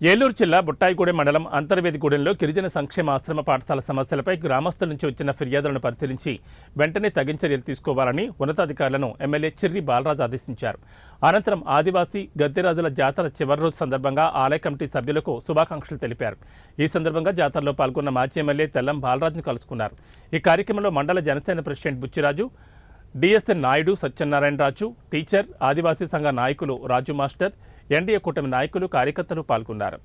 ఏలూరు జిల్లా బుట్టాయిగూడెం మండలం అంతర్వేదిగూడెంలో గిరిజన సంక్షేమ ఆశ్రమ పాఠశాల సమస్యలపై గ్రామస్తుల నుంచి వచ్చిన ఫిర్యాదులను పరిశీలించి వెంటనే తగిన చర్యలు తీసుకోవాలని ఉన్నతాధికారులను ఎమ్మెల్యే చిర్రి బాలరాజు ఆదేశించారు. అనంతరం ఆదివాసీ గద్దెరాజుల జాతర చివరి రోజు సందర్భంగా ఆలయ కమిటీ సభ్యులకు శుభాకాంక్షలు తెలిపారు. ఈ సందర్భంగా జాతరలో పాల్గొన్న మాజీ ఎమ్మెల్యే తెల్లం బాలరాజును కలుసుకున్నారు. ఈ కార్యక్రమంలో మండల Janasena president Buchiraju, DSN Naidu, Satyanarayana Raju, teacher, ఆదివాసీ సంఘ నాయకులు రాజు మాస్టర్, ఎన్డీఏ కూటమి నాయకులు, కార్యకర్తలు పాల్గొన్నారు.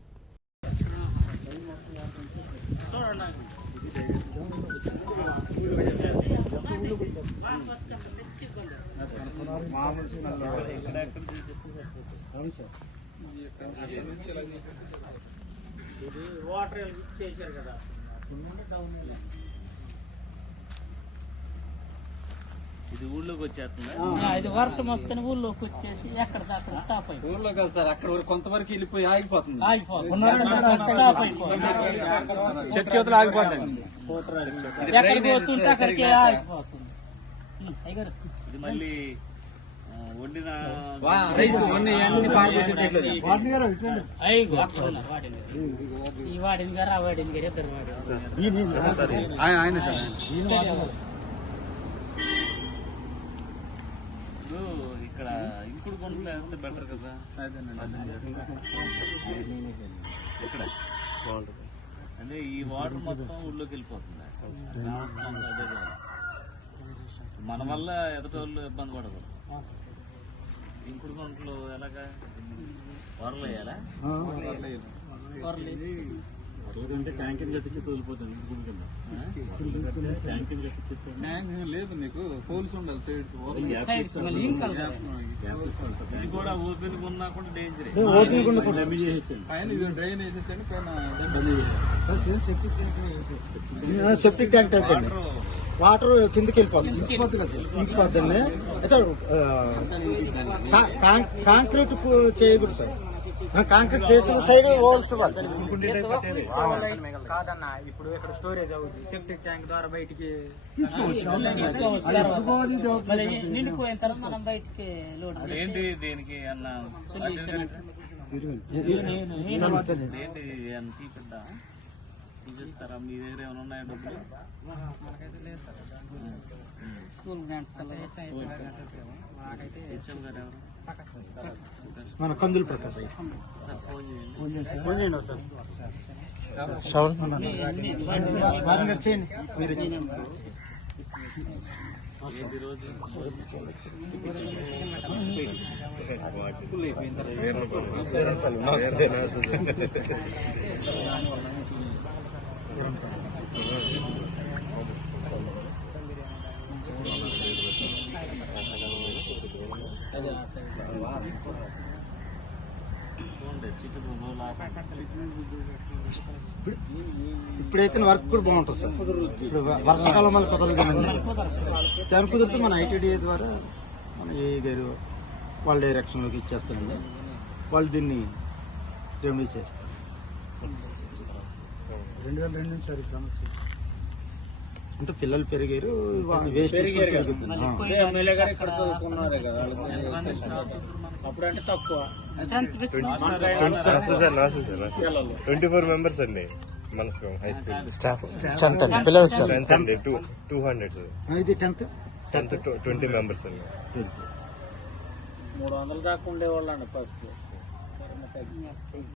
ఇది ఊళ్ళోకి వచ్చేస్తుంది. ఇది వర్షం వస్తేనే ఊళ్ళోకి వచ్చేసి ఎక్కడ దాకా స్టాప్ అయిపోయింది. ఊళ్ళో కాదు సార్, అక్కడ కొంతవరకు వెళ్ళిపోయి ఆగిపోతుంది. చర్చి చేతులు ఆగిపోతుంది. ఎక్కడికి వస్తుంటే అక్కడికి ఆగిపోతుంది. ఇది మళ్ళీ వండిన రైస్ అన్ని ఈ వాడిని గారు ఆ వాడిని గారు ఇద్దరు ఇక్కడ ఇంకుడు కొండలో ఎంత బెటర్ కదా. ఇక్కడ అంటే ఈ వాటర్ మొత్తం ఊళ్ళోకి వెళ్ళిపోతుంది. అదే కదా, మన వల్ల ఎదటోళ్ళు ఇబ్బంది పడదు. ఇంకుడు కొండలు ఎలాగా వరలు వేయాలా? లేదు, మీకు పోల్స్ ఉండాలి సైడ్స్. ఇది కూడా ఓపెన్ ఉన్నా కూడా డేంజర్. పైన డ్రైన్ వేసేసండి, పైన సెప్టిక్ ట్యాంక్ టైప్ అండి. వాటర్ కిందకి వెళ్ళిపోతుంది, ఇంకిపోతుంది. అయితే కాంక్రీట్ చేయకూడదు సార్. కాంక్రీట్ చేసిన సైడ్ హోల్స్ కాదన్న. ఇప్పుడు ఇక్కడ స్టోరేజ్ అవుతుంది, సెప్టిక్ ట్యాంక్ ద్వారా బయటికి నిండిపోయిన తర్వాత మనం బయటికి లోడ్. ఏంటి దీనికి అన్న ఏంటి అని తీపిద్దా తీసేస్తారా? మీ దగ్గర ఏమైనా ఉన్నాయా డబ్బులు? స్కూల్ గ్రాంట్స్ హెచ్ఎం గారు ఎవరు? మన కందులు ప్రకాశ్ సార్ ఫోన్ చేయండి. మీరు ఏంటి రోజు ఇప్పుడైతే వర్క్ కూడా బాగుంటుంది సార్. ఇప్పుడు వర్షాకాలం వల్ల కుదరదు. దాని కుదిరితే మన ఐటీడీఏ ద్వారా మన ఏ గారు వాళ్ళ డైరెక్షన్లోకి ఇచ్చేస్తారండి. వాళ్ళు దీన్ని రెమెడీ చేస్తారు. 2002 నుంచి అది సమస్య. అంటే పిల్లలు పెరిగారు, వేస్ట్ పెరుగుతుంది. అప్పుడంటే తక్కువ 24 మెంబర్స్ అండి మన హై స్కూల్ స్టాఫ్. అండి 200 ఇది 10th 20 మెంబర్స్ అండి. 300 దాకా ఉండేవాళ్ళు అండి ఫస్ట్.